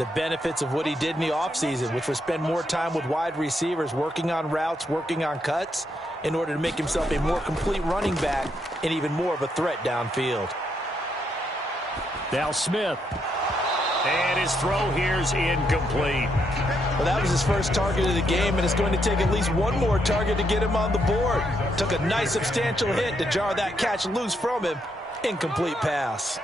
the benefits of what he did in the offseason, which was spend more time with wide receivers, working on routes, working on cuts, in order to make himself a more complete running back and even more of a threat downfield. Now Smith. And his throw here's incomplete. Well, that was his first target of the game, and it's going to take at least one more target to get him on the board. Took a nice substantial hit to jar that catch loose from him. Incomplete pass.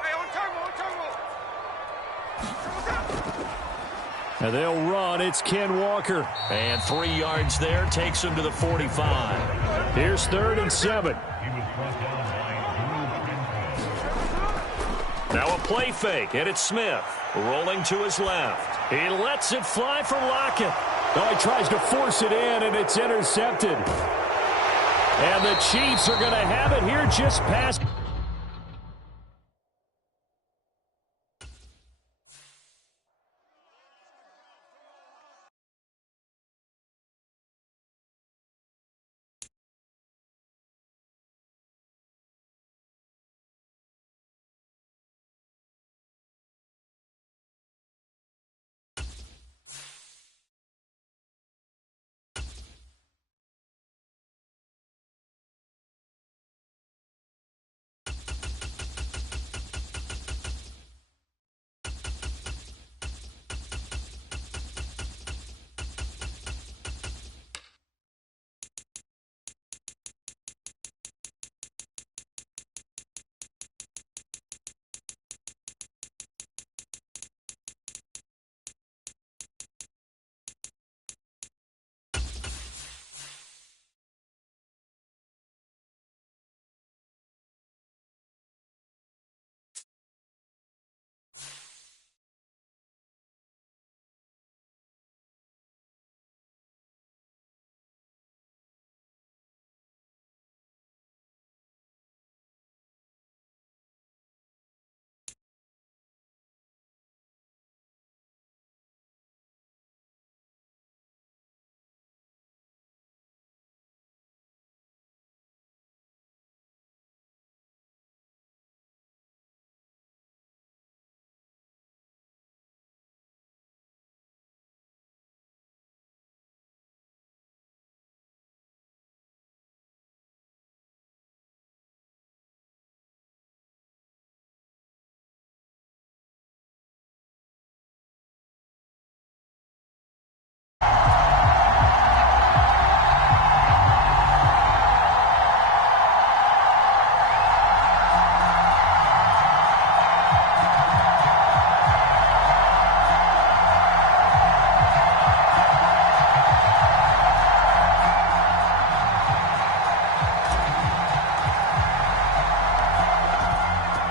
And they'll run. It's Ken Walker. And 3 yards there takes him to the 45. Here's 3rd and 7. Now a play fake, and it's Smith. Rolling to his left. He lets it fly for Lockett. Oh, he tries to force it in, and it's intercepted. And the Chiefs are going to have it here just past.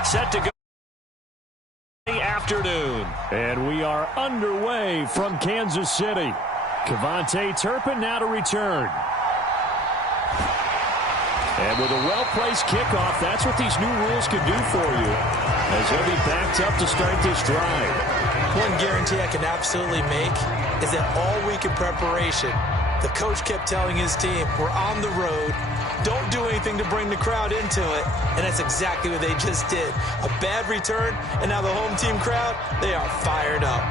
Set to go in the afternoon. And we are underway from Kansas City. Kevontae Turpin now to return. And with a well-placed kickoff, that's what these new rules can do for you, as he'll be backed up to start this drive. One guarantee I can absolutely make is that all week in preparation, the coach kept telling his team, we're on the road, don't do anything to bring the crowd into it, and that's exactly what they just did. A bad return, and now the home team crowd, they are fired up.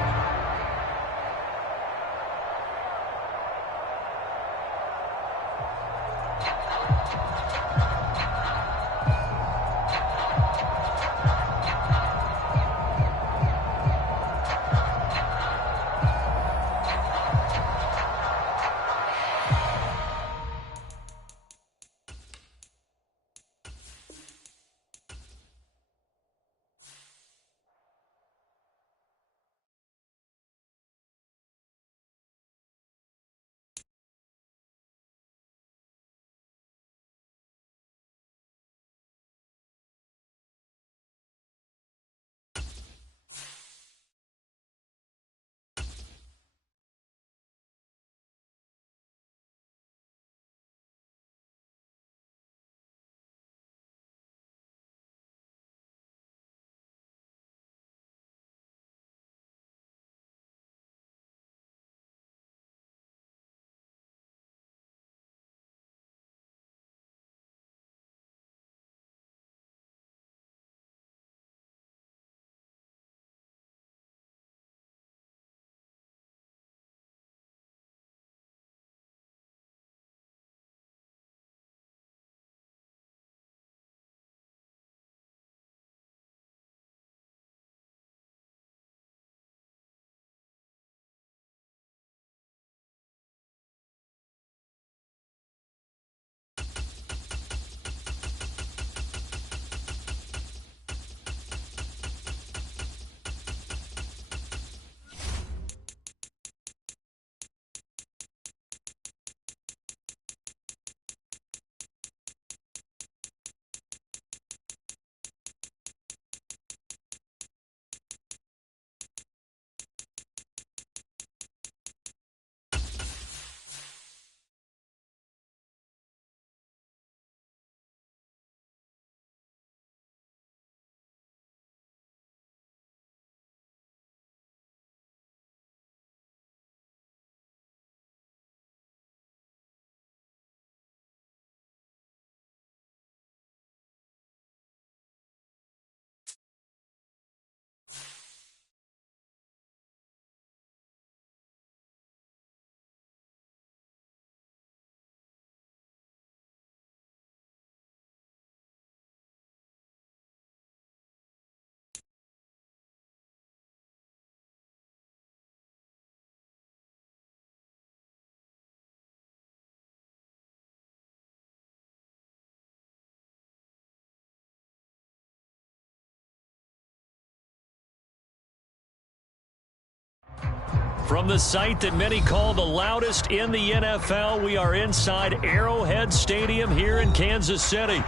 From the site that many call the loudest in the NFL, we are inside Arrowhead Stadium here in Kansas City.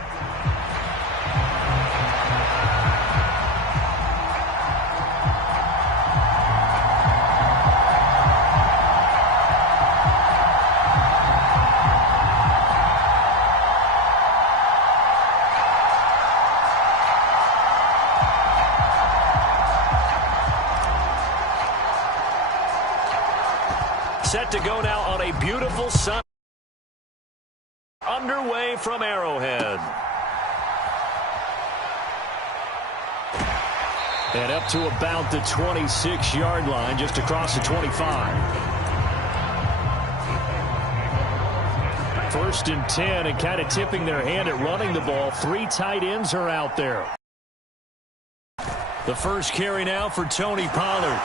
Set to go now on a beautiful sun. Underway from Arrowhead. And up to about the 26-yard line, just across the 25. First and 10, and kind of tipping their hand at running the ball. 3 tight ends are out there. The first carry now for Tony Pollard.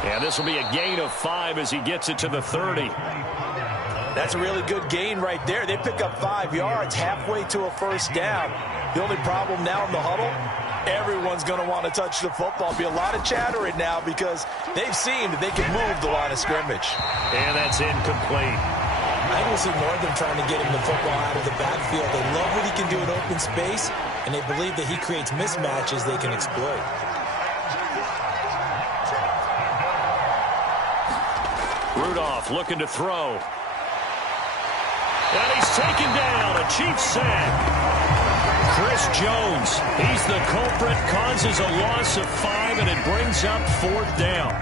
And this will be a gain of 5 as he gets it to the 30. That's a really good gain right there. They pick up 5 yards halfway to a first down. The only problem now in the huddle, everyone's going to want to touch the football. Be a lot of chattering now because they've seen that they can move the line of scrimmage. And that's incomplete. I think we'll see more of them trying to get him the football out of the backfield. They love what he can do in open space, and they believe that he creates mismatches they can exploit. Rudolph looking to throw. And he's taken down. A Chiefs sack. Chris Jones, he's the culprit, causes a loss of 5, and it brings up 4th down.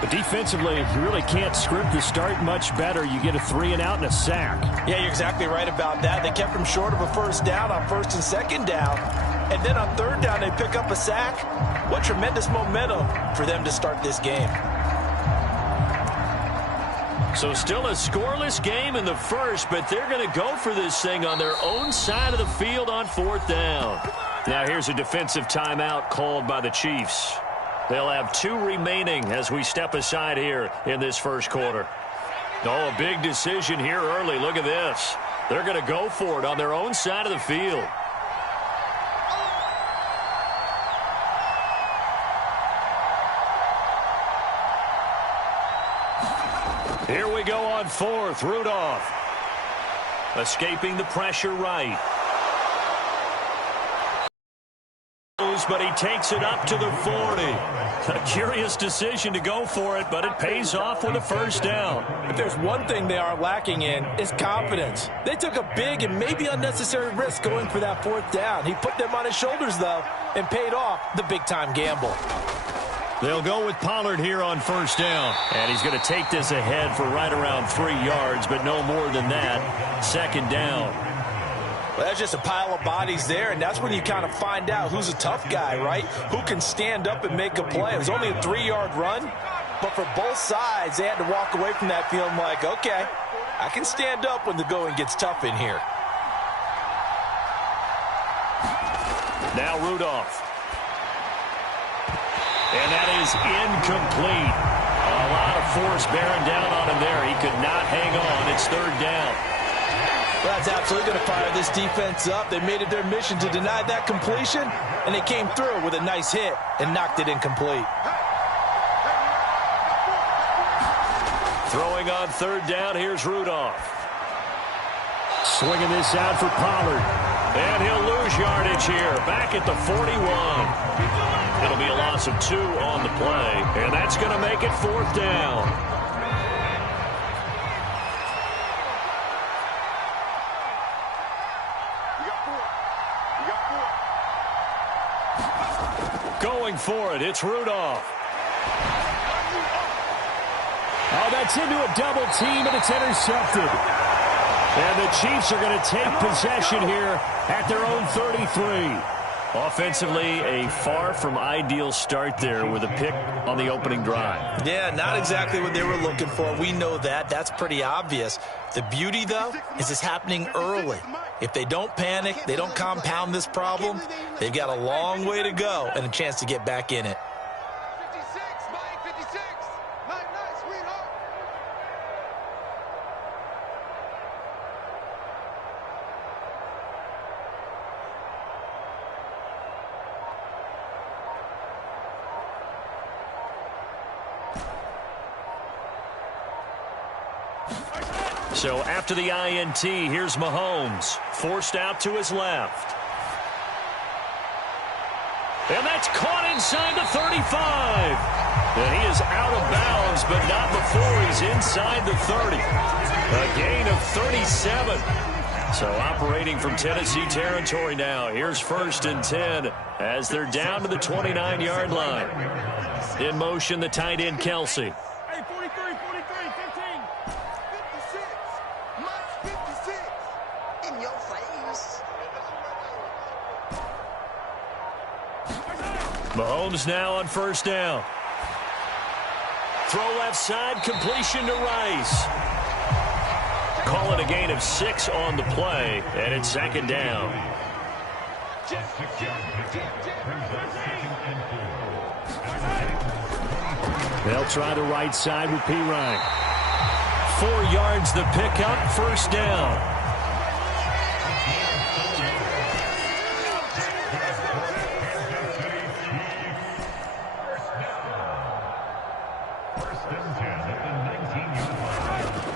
But defensively, you really can't script the start much better. You get a 3 and out and a sack. Yeah, you're exactly right about that. They kept him short of a first down on 1st and 2nd down. And then on 3rd down, they pick up a sack. What tremendous momentum for them to start this game. So still a scoreless game in the first, but they're going to go for this thing on their own side of the field on 4th down. Now here's a defensive timeout called by the Chiefs. They'll have 2 remaining as we step aside here in this first quarter. Oh, a big decision here early. Look at this. They're going to go for it on their own side of the field. Here we go on 4th. Rudolph escaping the pressure right. But he takes it up to the 40. A curious decision to go for it, but it pays off with a first down. If there's one thing they are lacking in, it's confidence. They took a big and maybe unnecessary risk going for that 4th down. He put them on his shoulders, though, and paid off the big-time gamble. They'll go with Pollard here on first down. And he's going to take this ahead for right around 3 yards, but no more than that. 2nd down. Well, that's just a pile of bodies there, and that's when you kind of find out who's a tough guy, right? Who can stand up and make a play. It was only a 3-yard run, but for both sides, they had to walk away from that feeling like, okay, I can stand up when the going gets tough in here. Now Rudolph. And that is incomplete. A lot of force bearing down on him there. He could not hang on. It's 3rd down. Well, that's absolutely going to fire this defense up. They made it their mission to deny that completion, and they came through with a nice hit and knocked it incomplete. Throwing on 3rd down, here's Rudolph. Swinging this out for Pollard. And he'll lose yardage here. Back at the 41. It'll be a loss of 2 on the play, and that's going to make it 4th down. Going for it, it's Rudolph. Oh, that's into a double team, and it's intercepted. And the Chiefs are going to take possession here at their own 33. Offensively, a far from ideal start there with a pick on the opening drive. Yeah, not exactly what they were looking for. We know that. That's pretty obvious. The beauty, though, is it's happening early. If they don't panic, they don't compound this problem, they've got a long way to go and a chance to get back in it. So after the INT, here's Mahomes. Forced out to his left. And that's caught inside the 35. And he is out of bounds, but not before he's inside the 30. A gain of 37. So operating from Tennessee territory now. Here's 1st and 10 as they're down to the 29-yard line. In motion, the tight end, Kelsey. Hey, 43, 15. 56. Much 56. In your face. Mahomes now on 1st down. Throw left side, completion to Rice. Call it a gain of 6 on the play, and it's 2nd down. They'll try the right side with P. Ryan. 4 yards the pickup, 1st down.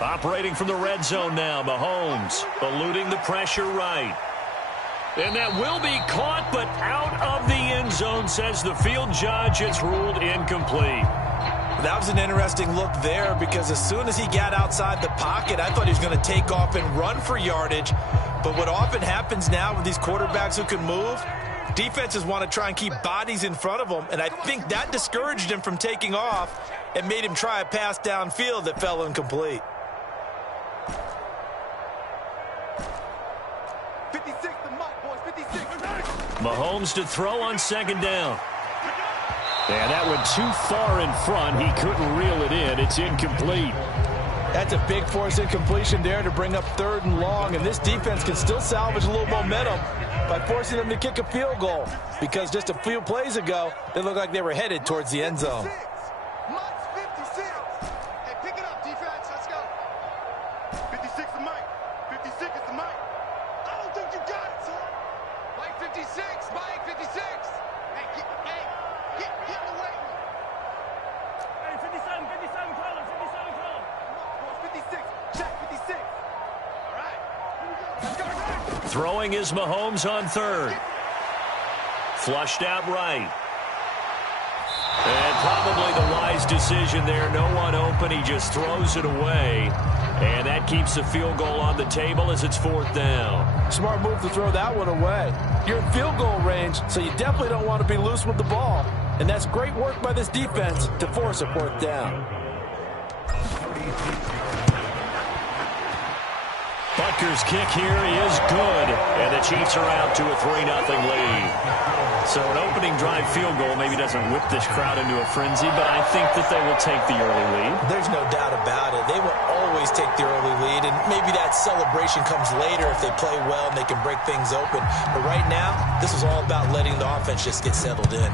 Operating from the red zone now, Mahomes eluding the pressure right. And that will be caught, but out of the end zone, says the field judge. It's ruled incomplete. That was an interesting look there because as soon as he got outside the pocket, I thought he was going to take off and run for yardage. But what often happens now with these quarterbacks who can move, defenses want to try and keep bodies in front of them, and I think that discouraged him from taking off and made him try a pass downfield that fell incomplete. 56, the mark, boys, 56. Mahomes to throw on 2nd down. And that went too far in front. He couldn't reel it in. It's incomplete. That's a big force incompletion there to bring up 3rd and long, and this defense can still salvage a little momentum by forcing them to kick a field goal because just a few plays ago, they looked like they were headed towards the end zone. Much 56. Hey, pick it up, defense. Let's go. 56 the mic. 56 is the mic. I don't think you got it, son. Mike 56. Mike 56. Hey, get in the way. Hey, 57, color, 57 color. 56, check 56. All right. Let's go. Throwing is Mahomes on 3rd. Flushed out right. And probably the wise decision there. No one open. He just throws it away. And that keeps the field goal on the table as it's 4th down. Smart move to throw that one away. You're in field goal range, so you definitely don't want to be loose with the ball. And that's great work by this defense to force a 4th down. Butker's kick here is good. And the Chiefs are out to a 3-0 lead. So an opening drive field goal maybe doesn't whip this crowd into a frenzy, but I think that they will take the early lead. There's no doubt about it. They will always take the early lead, and maybe that celebration comes later if they play well and they can break things open. But right now, this is all about letting the offense just get settled in.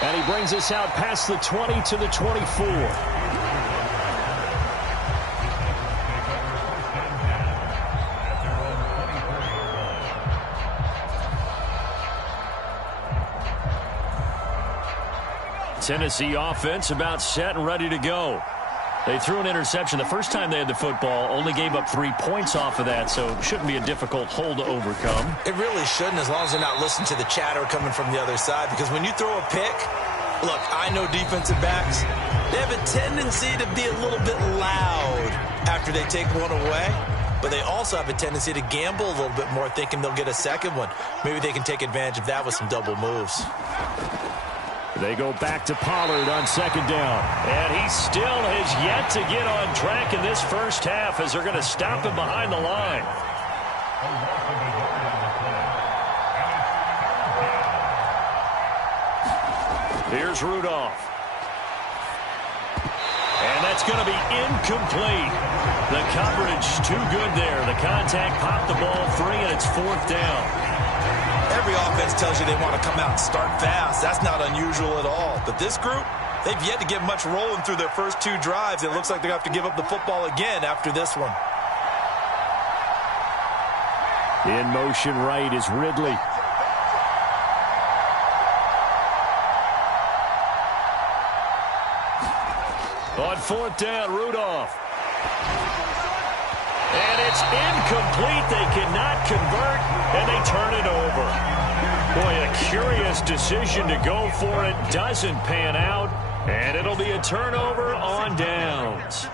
And he brings us out past the 20 to the 24. Tennessee offense about set and ready to go. They threw an interception the first time they had the football, only gave up 3 points off of that, so it shouldn't be a difficult hole to overcome. It really shouldn't, as long as they're not listening to the chatter coming from the other side, because when you throw a pick, look, I know defensive backs, they have a tendency to be a little bit loud after they take one away, but they also have a tendency to gamble a little bit more, thinking they'll get a second one. Maybe they can take advantage of that with some double moves. They go back to Pollard on 2nd down. And he still has yet to get on track in this first half as they're going to stop him behind the line. Here's Rudolph. And that's going to be incomplete. The coverage too good there. The contact popped the ball free, and it's 4th down. Every offense tells you they want to come out and start fast. That's not unusual at all. But this group, they've yet to get much rolling through their first 2 drives. It looks like they're going to have to give up the football again after this one. In motion right is Ridley. On 4th down, Rudolph. And it's incomplete. They cannot convert, and they turn it over. Boy, a curious decision to go for it. Doesn't pan out, and it'll be a turnover on downs.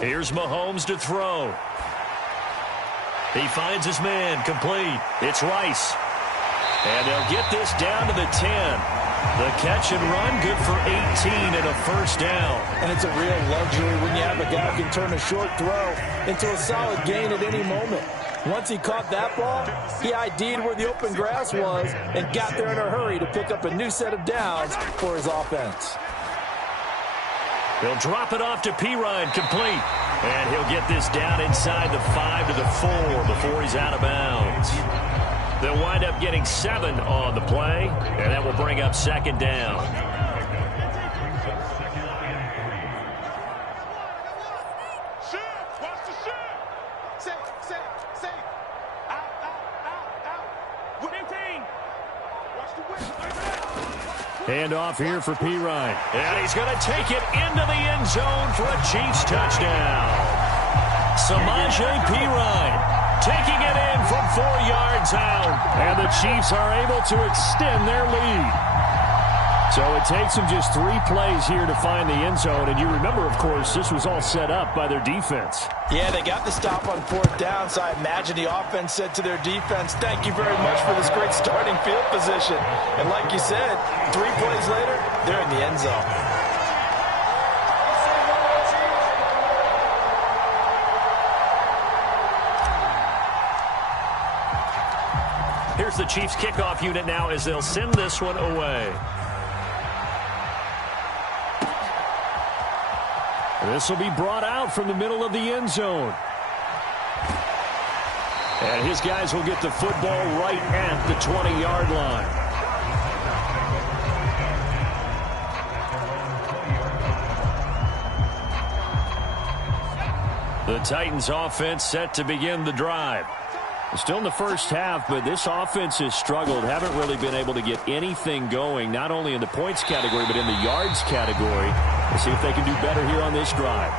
Here's Mahomes to throw. He finds his man, complete. It's Rice. And they'll get this down to the 10. The catch and run, good for 18 and a first down. And it's a real luxury when you have a guy who can turn a short throw into a solid gain at any moment. Once he caught that ball, he ID'd where the open grass was and got there in a hurry to pick up a new set of downs for his offense. He'll drop it off to Pirine, complete. And he'll get this down inside the 5 to the 4 before he's out of bounds. They'll wind up getting 7 on the play, and that will bring up 2nd down. Hand off here for Pirine. And he's going to take it into the end zone for a Chiefs touchdown. Samaje Pirine taking it in from 4 yards out. And the Chiefs are able to extend their lead. So it takes them just 3 plays here to find the end zone. And you remember, of course, this was all set up by their defense. Yeah, they got the stop on 4th down, so I imagine the offense said to their defense, thank you very much for this great starting field position. And like you said, 3 plays later, they're in the end zone. Here's the Chiefs kickoff unit now as they'll send this one away. This will be brought out from the middle of the end zone. And his guys will get the football right at the 20-yard line. The Titans offense set to begin the drive. Still in the first half, but this offense has struggled. Haven't really been able to get anything going, not only in the points category, but in the yards category. We'll see if they can do better here on this drive.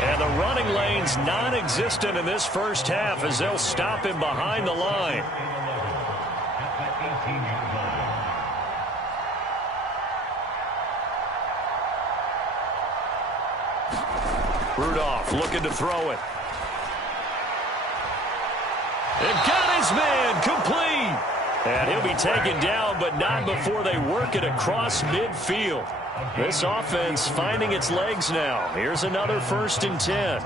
And the running lane's non-existent in this first half as they'll stop him behind the line. Rudolph looking to throw it. And got his man complete. And he'll be taken down, but not before they work it across midfield. This offense finding its legs now. Here's another 1st and 10.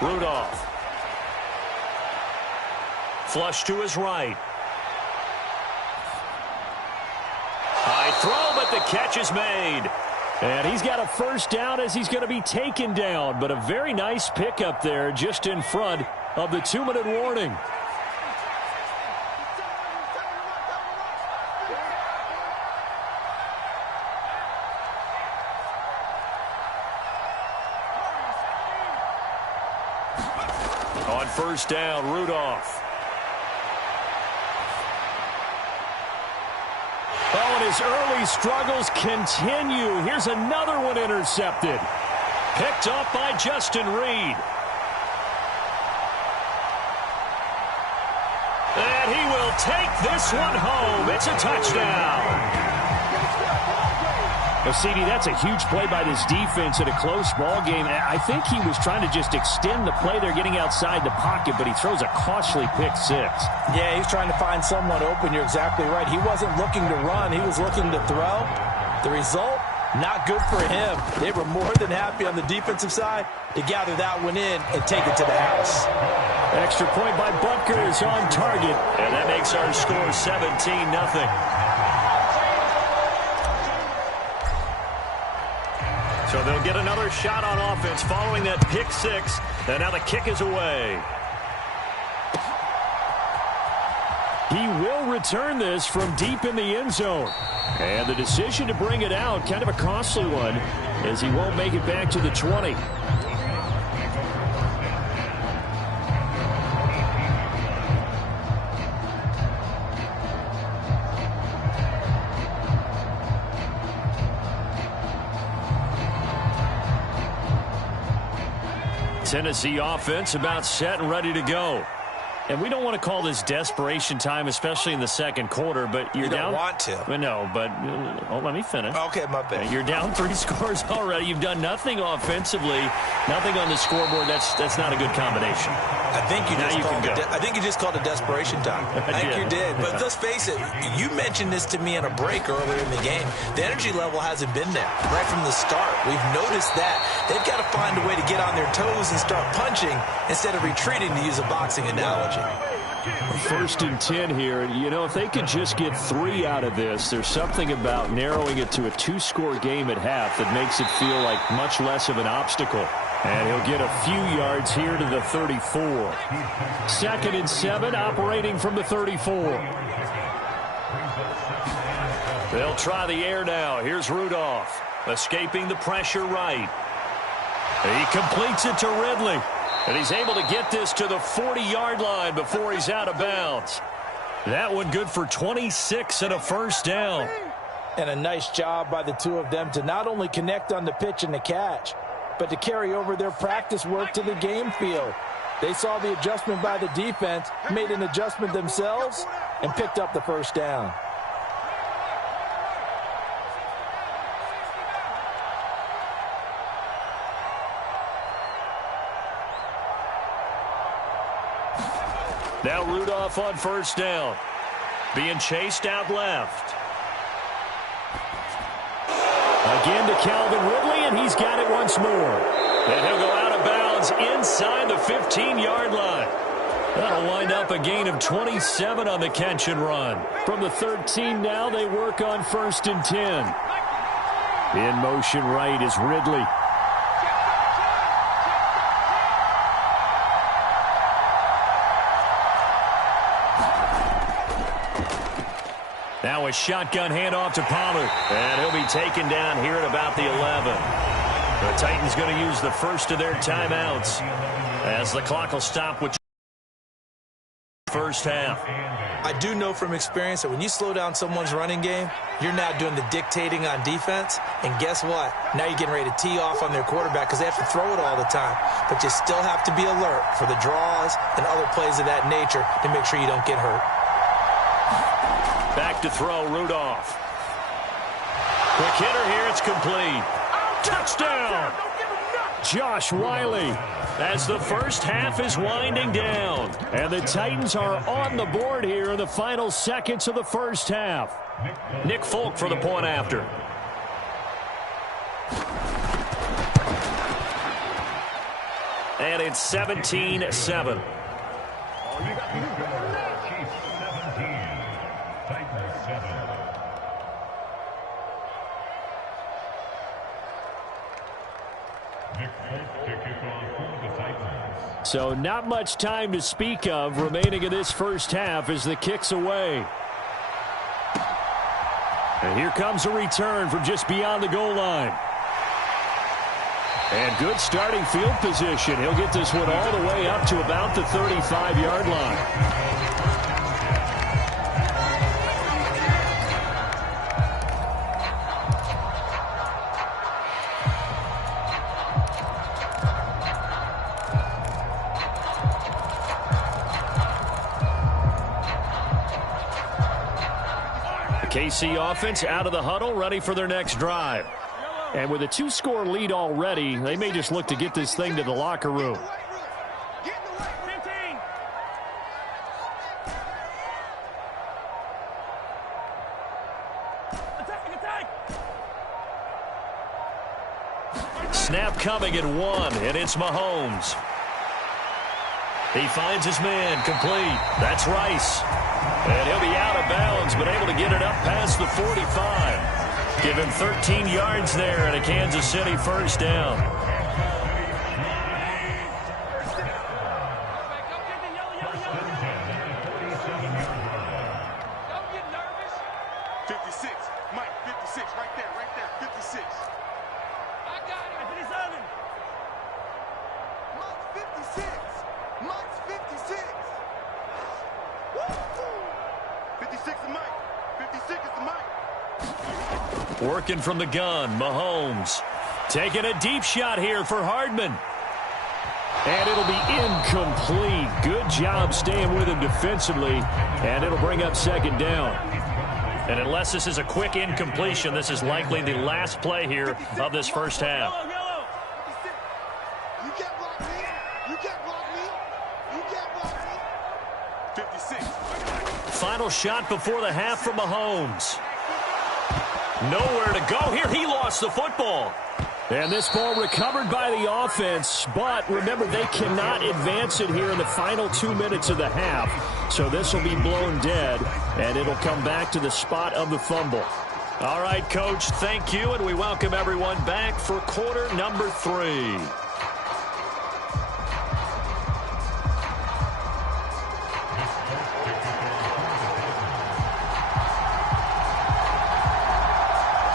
Rudolph. Flush to his right. High throw, but the catch is made. And he's got a first down as he's going to be taken down. But a very nice pickup there just in front of the 2-minute warning. On 1st down, Rudolph. Oh, and his early struggles continue. Here's another one intercepted. Picked up by Justin Reed. And he will take this one home. It's a touchdown. Well, CD, that's a huge play by this defense in a close ball game. I think he was trying to just extend the play. They're getting outside the pocket, but he throws a costly pick-6. Yeah, he's trying to find someone open. You're exactly right. He wasn't looking to run. He was looking to throw. The result, not good for him. They were more than happy on the defensive side to gather that one in and take it to the house. Extra point by Butker is on target, and that makes our score 17-0. So they'll get another shot on offense following that pick six. And now the kick is away. He will return this from deep in the end zone. And the decision to bring it out, kind of a costly one, as he won't make it back to the 20. Tennessee offense about set and ready to go. And we don't want to call this desperation time, especially in the second quarter, but you're down. You don't want to. Well, no, but let me finish. Okay, my bad. You're down 3 scores already. You've done nothing offensively, nothing on the scoreboard. That's not a good combination. I think you just called it desperation time. I think you did. But let's face it, you mentioned this to me in a break earlier in the game. The energy level hasn't been there right from the start. We've noticed that. They've got to find a way to get on their toes and start punching instead of retreating, to use a boxing analogy. 1st and 10 here. You know, if they could just get 3 out of this, there's something about narrowing it to a 2-score game at half that makes it feel like much less of an obstacle. And he'll get a few yards here to the 34. 2nd and 7, operating from the 34. They'll try the air now. Here's Rudolph, escaping the pressure right. He completes it to Ridley. And he's able to get this to the 40-yard line before he's out of bounds. That one good for 26 and a first down. And a nice job by the two of them to not only connect on the pitch and the catch, but to carry over their practice work to the game field. They saw the adjustment by the defense, made an adjustment themselves, and picked up the first down. Now Rudolph on first down. Being chased out left. Again to Calvin Ridley, and he's got it once more. And he'll go out of bounds inside the 15-yard line. That'll wind up a gain of 27 on the catch and run. From the 13 now, they work on 1st and 10. In motion right is Ridley. Now a shotgun handoff to Pollard. And he'll be taken down here at about the 11. The Titans going to use the first of their timeouts as the clock will stop with first half. I do know from experience that when you slow down someone's running game, you're now doing the dictating on defense. And guess what? Now you're getting ready to tee off on their quarterback because they have to throw it all the time. But you still have to be alert for the draws and other plays of that nature to make sure you don't get hurt. Back to throw, Rudolph. Quick hitter here, it's complete. Touchdown! Josh Wiley, as the first half is winding down. And the Titans are on the board here in the final seconds of the first half. Nick Folk for the point after. And it's 17-7. So not much time to speak of remaining in this first half as the kick's away. And here comes a return from just beyond the goal line. And good starting field position. He'll get this one all the way up to about the 35-yard line. KC offense out of the huddle, ready for their next drive. And with a 2-score lead already, they may just look to get this thing to the locker room. Snap coming at 1, and it's Mahomes. He finds his man, complete. That's Rice. And he'll be out of bounds, but able to get it up past the 45. Give him 13 yards there and a Kansas City first down. Working from the gun, Mahomes. Taking a deep shot here for Hardman. And it'll be incomplete. Good job staying with him defensively. And it'll bring up second down. And unless this is a quick incompletion, this is likely the last play here of this first half. You can't block me. You can't block me. You can't block me. 56. Final shot before the half from Mahomes. Nowhere to go here. He lost the football. And this ball recovered by the offense. But remember, they cannot advance it here in the final 2 minutes of the half. So this will be blown dead, and it'll come back to the spot of the fumble. All right, Coach, thank you, and we welcome everyone back for quarter number 3.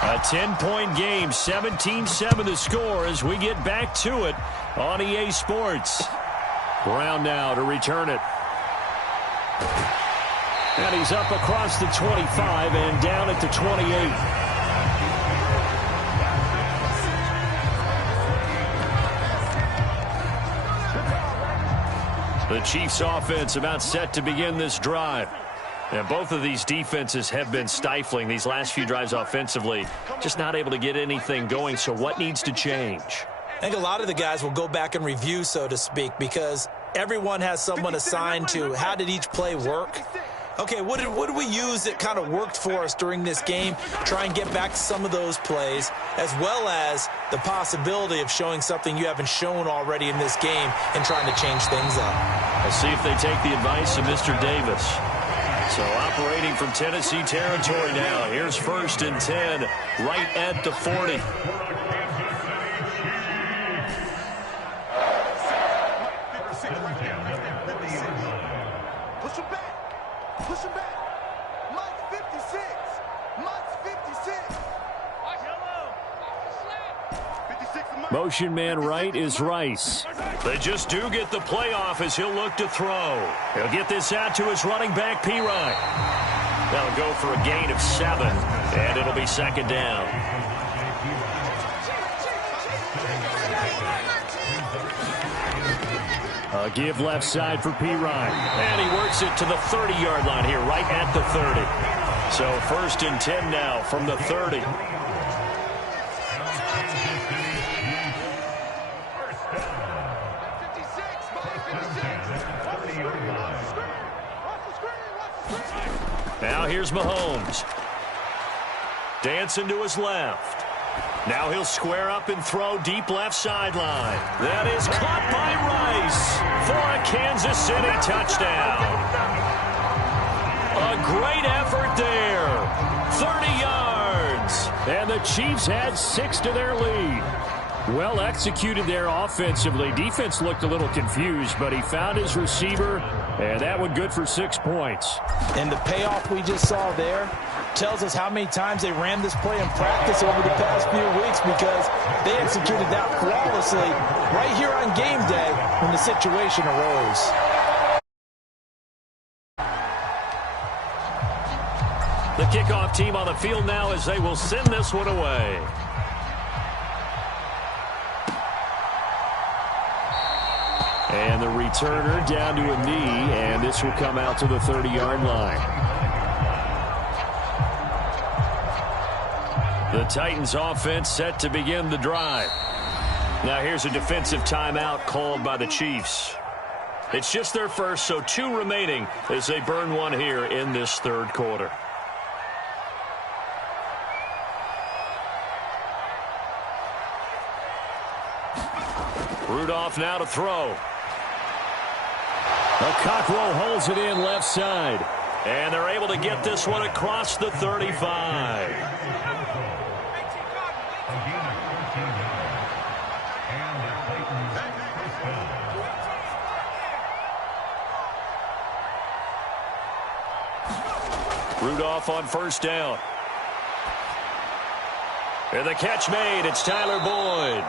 A 10-point game, 17-7 the score as we get back to it on EA Sports. Brown now to return it. And he's up across the 25 and down at the 28. The Chiefs offense about set to begin this drive. And both of these defenses have been stifling these last few drives offensively. Just not able to get anything going, so what needs to change? I think a lot of the guys will go back and review, so to speak, because everyone has someone assigned to how did each play work. Okay, what did we use that kind of worked for us during this game? Try and get back to some of those plays, as well as the possibility of showing something you haven't shown already in this game and trying to change things up. Let's see if they take the advice of Mr. Davis. So operating from Tennessee territory now. Here's 1st and 10, right at the 40. Push him back. Push him back. Mike's 56. Mike's 56. Motion man right is Rice. They just do get the playoff as he'll look to throw. He'll get this out to his running back, P-Ryan. That'll go for a gain of 7, and it'll be second down. A give left side for P-Ryan. And he works it to the 30-yard line here, right at the 30. So 1st and 10 now from the 30. Now here's Mahomes. Dancing to his left. Now he'll square up and throw deep left sideline. That is caught by Rice for a Kansas City touchdown. A great effort there. 30 yards. And the Chiefs had 6 to their lead. Well executed there offensively. Defense looked a little confused, but he found his receiver, and that one good for 6 points. And the payoff we just saw there tells us how many times they ran this play in practice over the past few weeks, because they executed that flawlessly right here on game day when the situation arose. The kickoff team on the field now as they will send this one away. And the returner down to a knee, and this will come out to the 30-yard line. The Titans offense set to begin the drive. Now here's a defensive timeout called by the Chiefs. It's just their first, so 2 remaining as they burn one here in this third quarter. Rudolph now to throw. Cockrell holds it in left side. And they're able to get this one across the 35. Rudolph on first down. And the catch made. It's Tyler Boyd.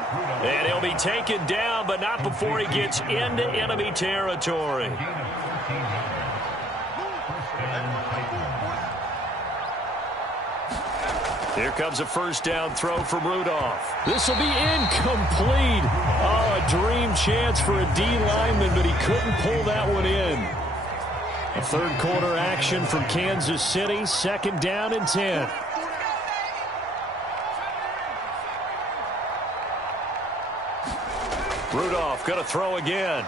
And he'll be taken down, but not before he gets into enemy territory. Here comes a first down throw from Rudolph. This will be incomplete. Oh, a dream chance for a D lineman, but he couldn't pull that one in. A third quarter action from Kansas City. Second down and 10. Rudolph going to throw again.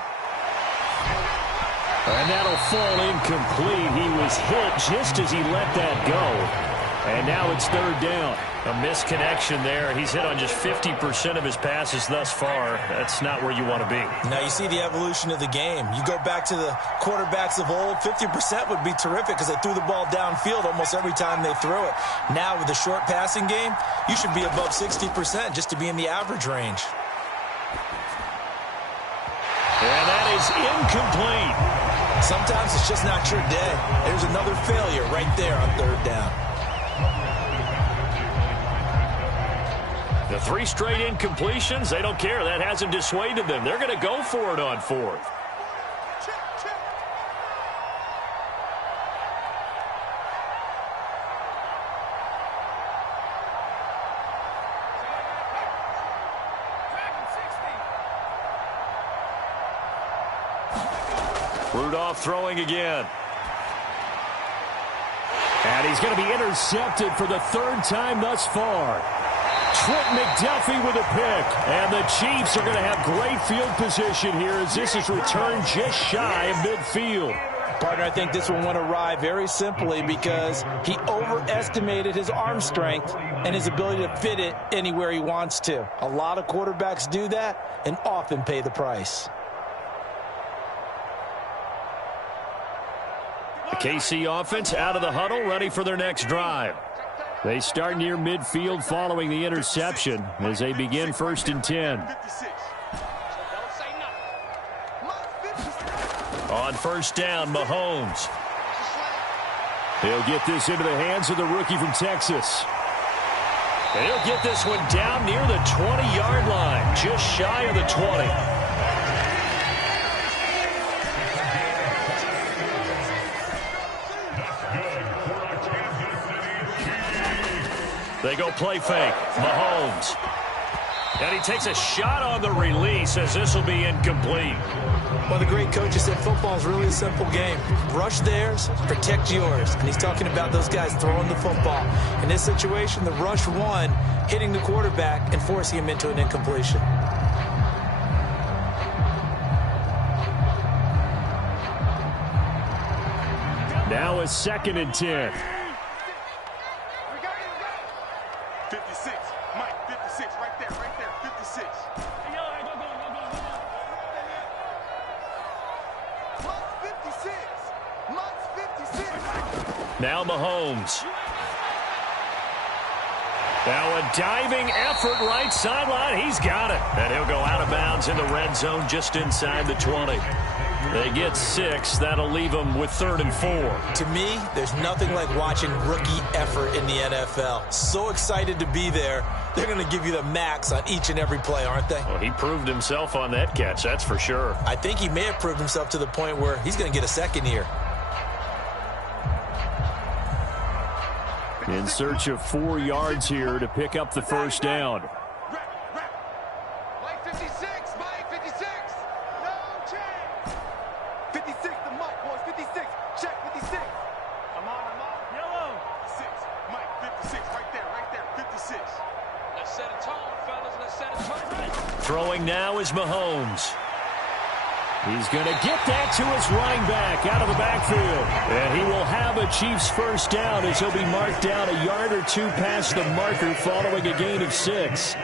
And that'll fall incomplete. He was hit just as he let that go. And now it's third down. A misconnection there. He's hit on just 50% of his passes thus far. That's not where you want to be. Now you see the evolution of the game. You go back to the quarterbacks of old, 50% would be terrific because they threw the ball downfield almost every time they threw it. Now with the short passing game, you should be above 60% just to be in the average range. And that is incomplete. Sometimes it's just not your day. There's another failure right there on third down. The 3 straight incompletions, they don't care. That hasn't dissuaded them. They're going to go for it on fourth. Rudolph throwing again. And he's going to be intercepted for the third time thus far. Trent McDuffie with a pick. And the Chiefs are going to have great field position here as this is returned just shy of midfield. Partner, I think this one went awry very simply because he overestimated his arm strength and his ability to fit it anywhere he wants to. A lot of quarterbacks do that and often pay the price. The KC offense out of the huddle, ready for their next drive. They start near midfield following the interception as they begin first and 10. On first down, Mahomes. He'll get this into the hands of the rookie from Texas. And he'll get this one down near the 20-yard line, just shy of the 20. They go play fake. Mahomes. And he takes a shot on the release as this will be incomplete. Well, the great coach said football is really a simple game. Rush theirs, protect yours. And he's talking about those guys throwing the football. In this situation, the rush one, hitting the quarterback and forcing him into an incompletion. Now a second and 10. 56, Mike, 56, right there, 56. Now Mahomes. Now a diving effort right sideline. He's got it. And he'll go out of bounds in the red zone just inside the 20. They get 6. That'll leave them with 3rd and 4. To me, there's nothing like watching rookie effort in the NFL. So excited to be there. They're going to give you the max on each and every play, aren't they? Well, he proved himself on that catch, that's for sure. I think he may have proved himself to the point where he's going to get a second here. In search of 4 yards here to pick up the first down. Mike 56, Mike 56. No chance. 56 to Mike, boys. 56. Check 56. I'm on. Yellow. 56. Mike 56, right there. 56. Let's set a tone, fellas. Let's set a tone. Throwing now is Mahomes. He's going to get that to his running back out of the backfield. And he will have a Chiefs first down as he'll be marked down a yard or 2 past the marker following a gain of 6.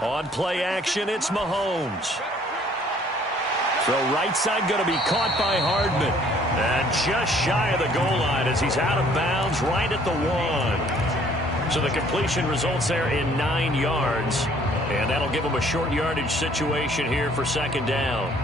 On play action, it's Mahomes. Throw right side going to be caught by Hardman. And just shy of the goal line as he's out of bounds right at the 1. So the completion results there in 9 yards. And that'll give him a short yardage situation here for second down.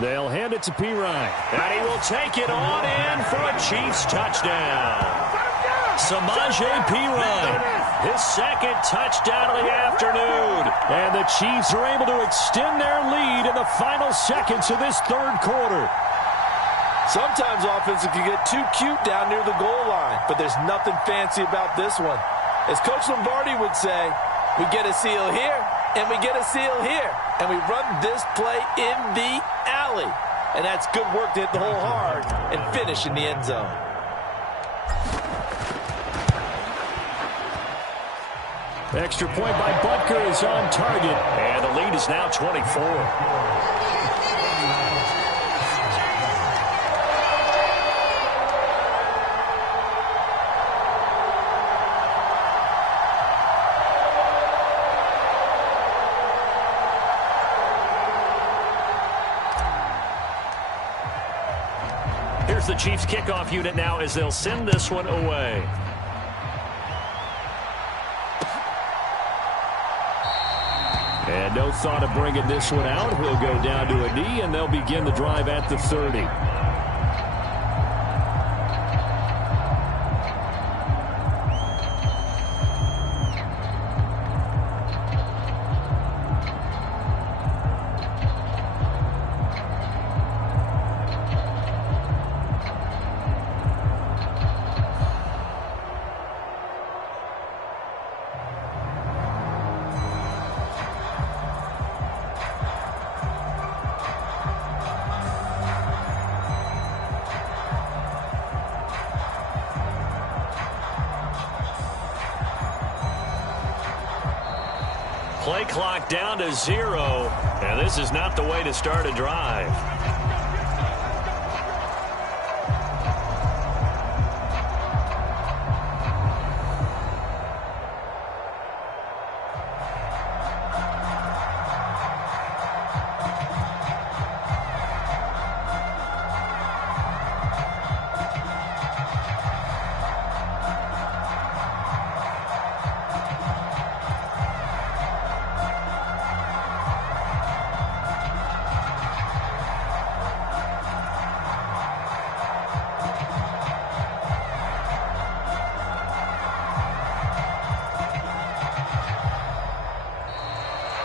They'll hand it to Pirine. And he will take it on in for a Chiefs touchdown. Samaje Pirine, his second touchdown of the afternoon. And the Chiefs are able to extend their lead in the final seconds of this third quarter. Sometimes offenses can get too cute down near the goal line, but there's nothing fancy about this one. As Coach Lombardi would say, we get a seal here, and we get a seal here, and we run this play in the alley. And that's good work to hit the hole hard and finish in the end zone. Extra point by Butker is on target, and the lead is now 24. Here's the Chiefs kickoff unit now as they'll send this one away. And no thought of bringing this one out. He'll go down to a knee, and they'll begin the drive at the 30. Play clock down to 0, and this is not the way to start a drive.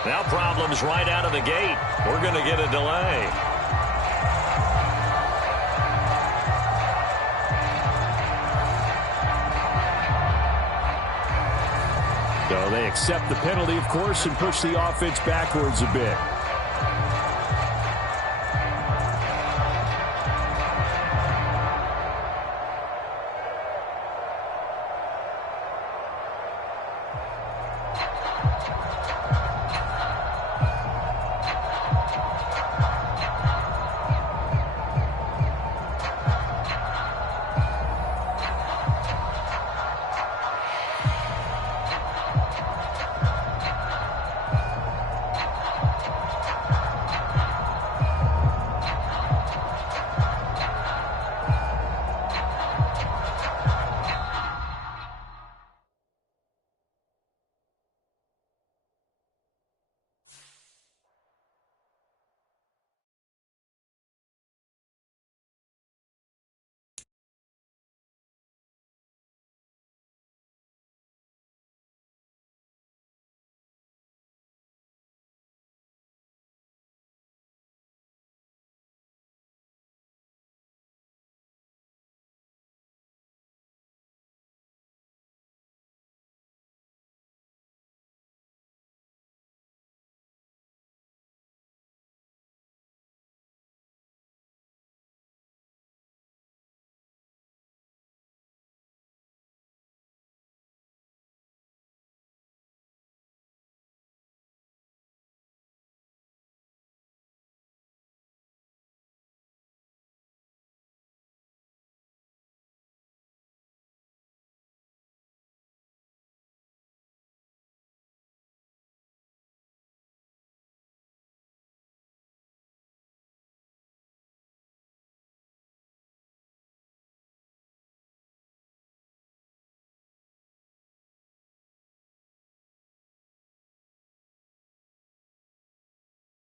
Now problems right out of the gate. We're going to get a delay. So they accept the penalty, of course, and push the offense backwards a bit.